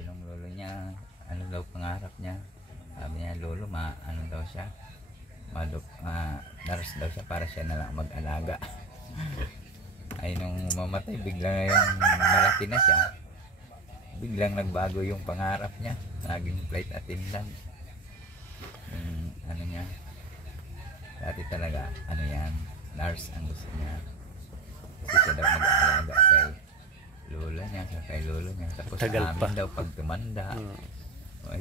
Nung lolo niya, ano daw pangarap niya. Sabi niya, lolo, ano daw siya. Nurse daw siya para siya na lang mag-alaga. Ay nung mamatay, biglang yung malaki na siya. Biglang nagbago yung pangarap niya. Naging flight attendant. Ano niya. Dati talaga, ano yan, nurse ang gusto niya. Kasi siya daw mag-aalaga kay lola niya, kay lolo niya. Tapos Tagal sa pa. amin daw pag tumanda.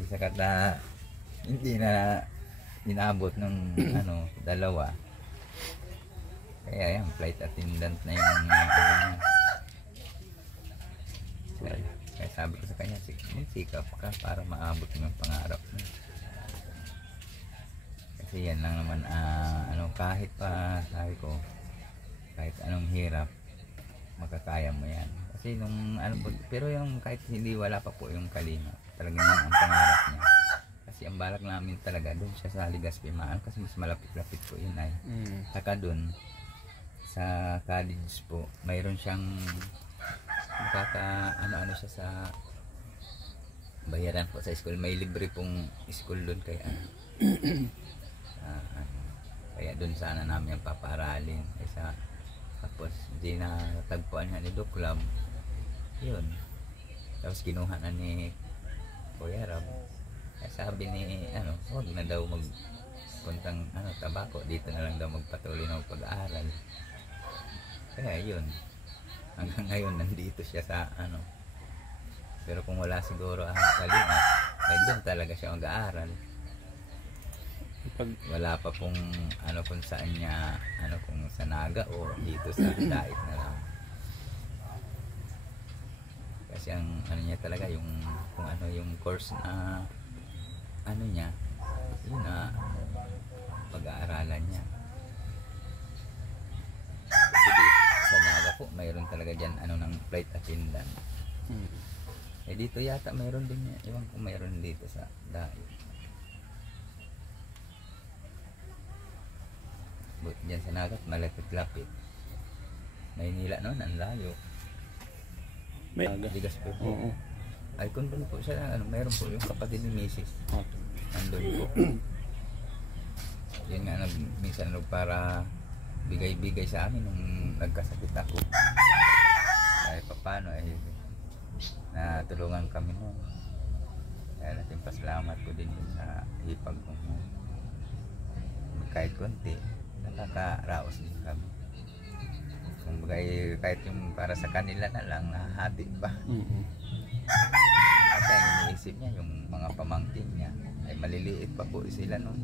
Isa kata, hindi na inabot ng ano, dalawa. Kaya yan, flight attendant na yung ano niya. Kaya sabi ko sa kanya, sikap ka para maabot mo yung pangarap mo. Kasi yan lang naman, ano, kahit pa, sabi ko, kahit anong hirap, makakaya mo yan. Kasi nung, ano po, pero yung kahit hindi wala pa po yung Kalinga, talagang yan ang pangarap niya. Kasi ang balak namin talaga, doon siya sa Legazpi Maan, kasi mas malapit-lapit po yun ay. Saka doon, sa college po, mayroon siyang, ano siya sa, bayaran po sa school. May libre pong school doon kaya kaya doon sana namin yung paparalin kaysa tapos hindi na natagpuan nga ni Doc Club yun, tapos kinuha na ni Kuya Rab. Kaya sabi ni ano, huwag na daw magpuntang ano, tabako, dito na lang daw magpatuloy ng pag-aaral. Kaya yun, hanggang ngayon nandito siya sa ano. Pero kung wala siguro ang Kalinga, ay doon talaga siya mag-aaral. Wala pa pong ano kung saan niya, ano kung sa Naga o dito sa Daig na lang. Kasi ang ano niya talaga yung kung ano yung course na ano niya, yun na pag-aaralan niya. Kasi sa Naga po mayroon talaga dyan ano ng flight attendant. Eh dito yata mayroon din niya, iwan kung mayroon dito sa Daig. But dyan sa Nagat, malapit-lapit. Maynila noon, ang layo. Legazpi po. Ay kung doon po siya, ano, mayroon po yung kapatid ni Mrs. Nandun po. Yun nga, minsan para bigay-bigay sa amin nung nagkasakit ako. Ay paano, ay natulungan kami noon. Kaya natin pasalamat ko din sa hipag ko. Kahit konti, nakakaraos din kami. Kung bagay, kahit yung para sa kanila na lang, nahahati pa. Kasi ang iniisip niya, yung mga pamangkin niya, ay maliliit pa po sila noon.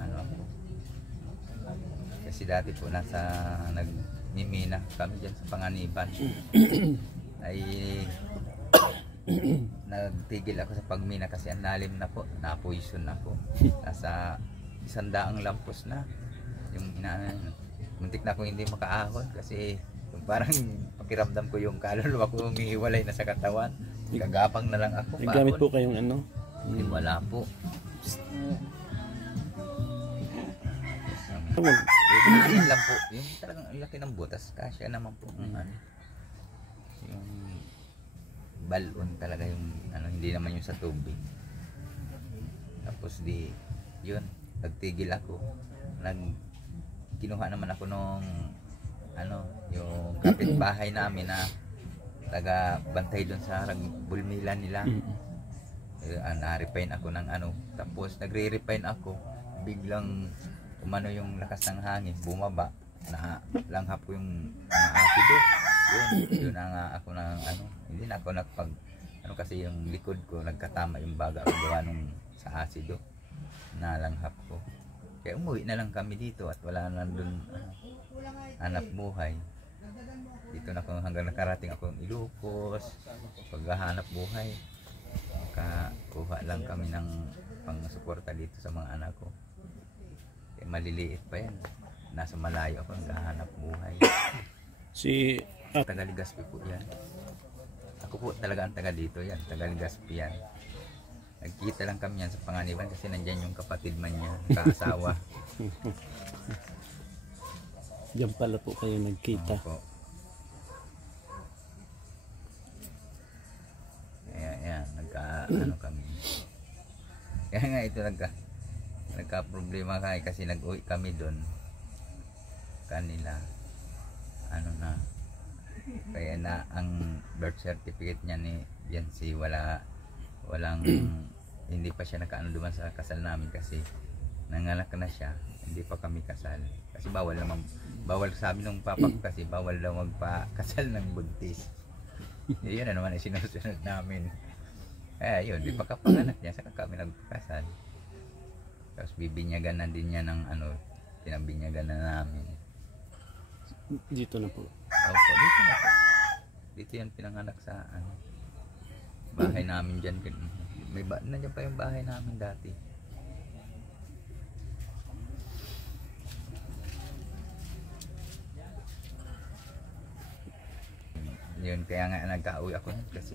Ano, kasi dati po nagmimina kami dyan sa Panganiban. Ay nagtigil ako sa pagmina kasi ang lalim na po, na-poison ako. Nasa 100 lampos na yung muntik na akong hindi makaahon kasi yung parang pakiramdam ko yung kaluluwa ko umihiwalay na sa katawan. Gagapang na lang ako. Gamit po kayong ano? Wala po. Yung lang po, yung talagang laki ng butas, kasya naman po yung balon talaga yung ano, hindi naman yung sa tubig. Tapos yun, nagtigil ako. Kinuha naman ako nung ano, yung kapitbahay namin na taga bantay doon sa bulmilan nila. Na-refine ako ng ano, tapos nagre-refine ako, biglang umano yung lakas ng hangin, bumaba, na langhap ko yung asido. Yun na nga ako ng ano, hindi na ako nagpag ano kasi yung likod ko nagkatama yung baga ako gawa nung sa asido, nalanghap ko. Kaya umuwi na lang kami dito at wala na dun anak buhay. Dito na ako hanggang nakarating ako ng Ilocos, paghahanap buhay. Makakuha lang kami ng pang-suporta dito sa mga anak ko. Kaya maliliit pa yan. Nasa malayo ako naghahanap buhay. Taga Legazpi po yan. Ako po talaga ang taga dito yan. Taga Legazpi yan. Nagkita lang kami yan sa Panganiban kasi nandyan yung kapatid man niya, kaasawa. Diyan pala po kayo nagkita. Po. ano kami. Kaya nga ito nagka-problema kasi nag-uwi kami doon kanila ano na kaya na ang birth certificate niya ni Yancy walang hindi pa siya nakaano duman sa kasal namin kasi nanganak na siya, hindi pa kami kasal kasi bawal sabi ng papa ko kasi bawal daw magpakasal ng buntis. Yun na naman ay sinusunod namin. Yun, di pa kapanganak niya saka kami nagpakasal. Tapos bibinyagan na din niya ng pinabinyagan na namin. Dito na po. Opo, dito na po. Dito yan pinanganak sa bahay namin dyan. Nandiyan pa yung bahay namin dati. Yun, kaya nga nagka-uwi ako kasi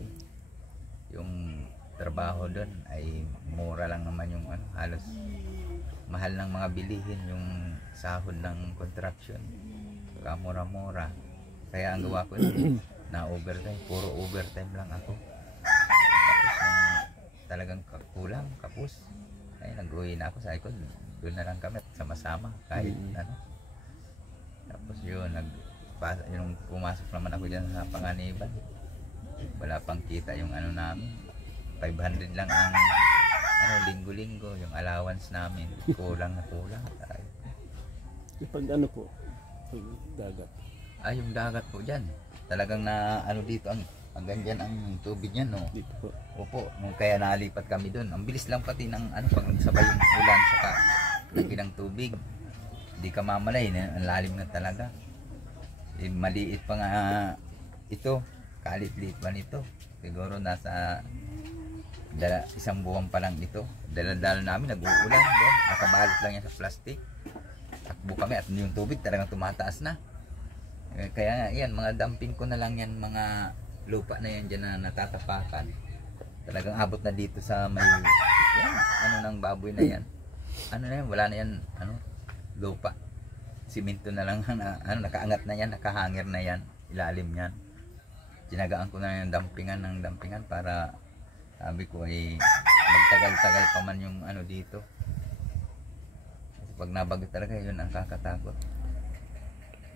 yung trabaho doon ay mura lang naman yung halos mahal ng mga bilihin yung sahod ng construction. Kaya mura-mura. Kaya ang gawa ko na overtime, puro overtime lang ako. Tapos talagang kulang, kapos. Ay nag-uwi na ako, sabi ko doon na lang kami sama-sama kahit ano. Tapos yun, yung pumasok naman ako dyan sa Panganiban, wala pang kita yung namin, 500 lang ang linggo-linggo yung allowance namin, kulang na kulang tayo. Pag ano po, pag dagat. Yung dagat po dyan talagang na dito ang ganyan ang tubig niyan, no? Dito po. Opo, kaya nalipat kami doon. Ang bilis lang pati ng pag nagsabay yung ulan saka laki ng tubig, hindi ka mamalay, ang lalim na talaga. Maliit pa nga ito, kalit-liit pa nito, siguro nasa isang buwan pa lang ito. Dala-dala namin, nag-uulan doon, nakabalot lang yan sa plastic, takbo kami at yung tubig talagang tumataas na. Kaya nga yan, mga dumping ko na lang yan, mga lupa na yan dyan na natatapakan, talagang abot na dito sa may yan, ng baboy na yan, na yan, wala na yan lupa, simento na lang nakaangat na yan, nakahangir na yan, ilalim yan. Tinagaan ko na yung dampingan para sabi ko ay magtagal-tagal pa man yung dito. Kasi pag nabagot talaga yun ang kakatakot.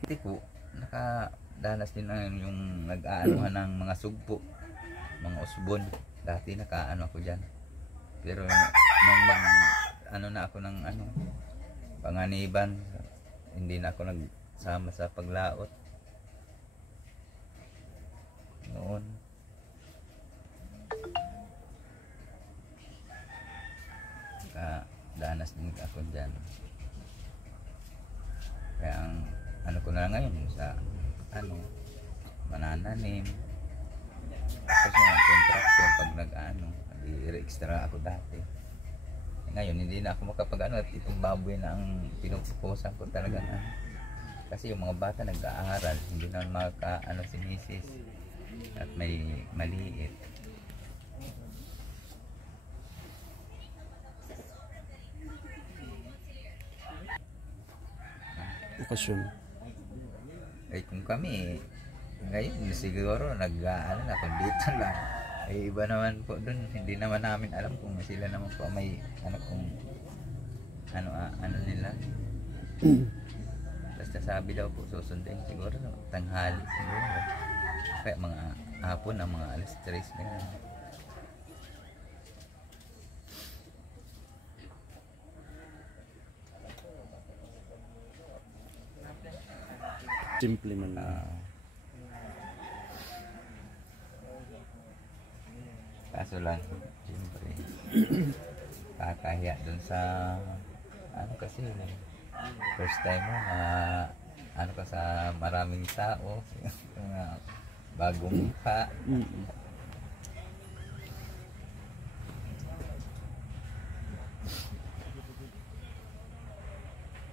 Hindi po, nakadanas din yung nag-aanuhan ng mga sugpo, mga usbon. Dati nakaano ako dyan. Pero nung na ako ng Panganiban, hindi na ako nagsama sa paglaot noon. Danas din ako dyan. Kaya ang ko na lang ngayon sa manananim. Kasi yung contraction pag nag-extra ako dati. Ngayon hindi na ako makapag at itong baboy na ang pinupukusan ko talaga kasi yung mga bata nag-aaral, hindi na maka si misis at may maliit. Okasyon. Kung kami ngayon siguro nag-aaral na kung dito lang. Iba naman po dun, hindi naman namin alam kung sila naman po may kung nila. Basta sabi daw po susundin siguro tanghali siguro. Kaya mga hapon ang mga alas 3 na yun. Simple man lang. Kaso lang, siyempre, kakahiya dun sa, kasi, first time mo, ka sa maraming tao, bagong mukha,